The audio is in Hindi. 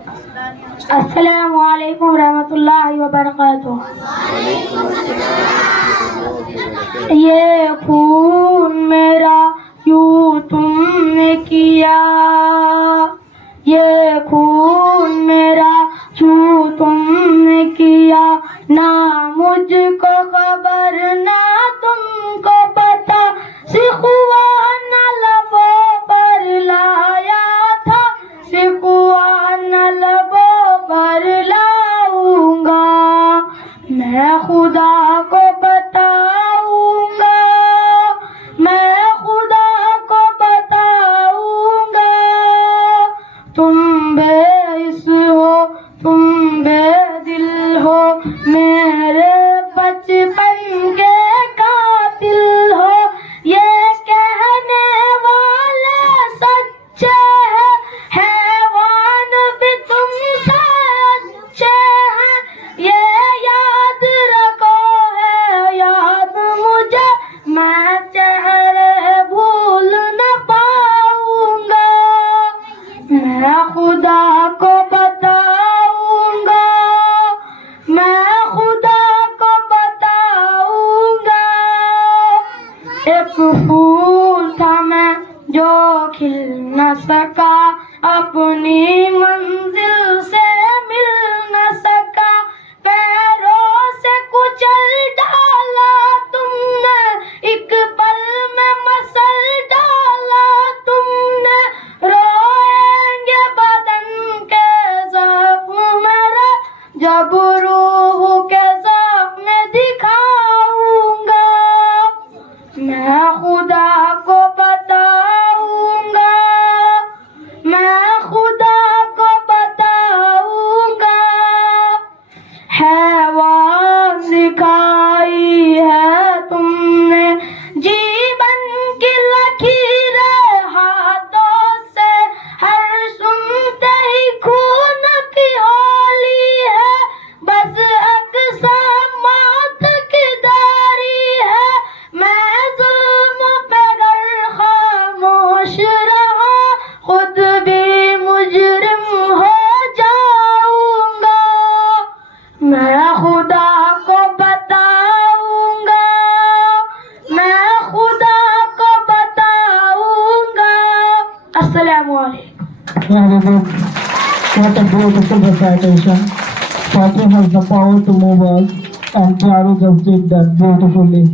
अस्सलामु अलैकुम रहमतुल्लाहि व बरकातुहू। ये खून मेरा यूं तुमने किया, ये खून मेरा यूं तुमने किया, ना मुझको खबर ना तुमको पता, सिखुआ न लबों पर लाया था, सिखुआ न लबों पर लाऊंगा, मैं खुदा को बताऊंगा, मैं खुदा को बताऊंगा, तुम बेइस हो तुम बेदिल हो, मेरे बचपन के कातिल हो, ये कहने वाले सच्चे हैं, हैवान भी तुमसे अच्छे हैं, ये याद रखो है याद मुझे, मैं चेहरे भूल न पाऊंगा, मैं खुदा को बताऊंगा, मैं खुदा को बताऊंगा। एक फूल था मैं जो खिल न सका, अपनी मंजिल से मिल न सका, पैरों से कुचल डाला तुमने, एक पल में मसल डाला तुमने, रोएंगे बदन के जख्म मेरे, जब रूह के जख्म दिखाऊंगा, मैं खुदा को बताऊंगा, मैं खुदा को बताऊंगा, हैवान सिखाई है तुमने जीवन की लकीरें हाथों से, हर सुनते ही खून की होली है, बस अक्सा मौत की देरी है, मैं जुल्म पे गर खामोश रहा, खुद भी मुजरिम हो जाऊंगा, मैं खुदा को बताऊंगा, मैं खुदा को बताऊंगा। अस्सलामु अलैकुम। What a beautiful recitation. Fatih has the power to move us, and Charu just did that beautifully.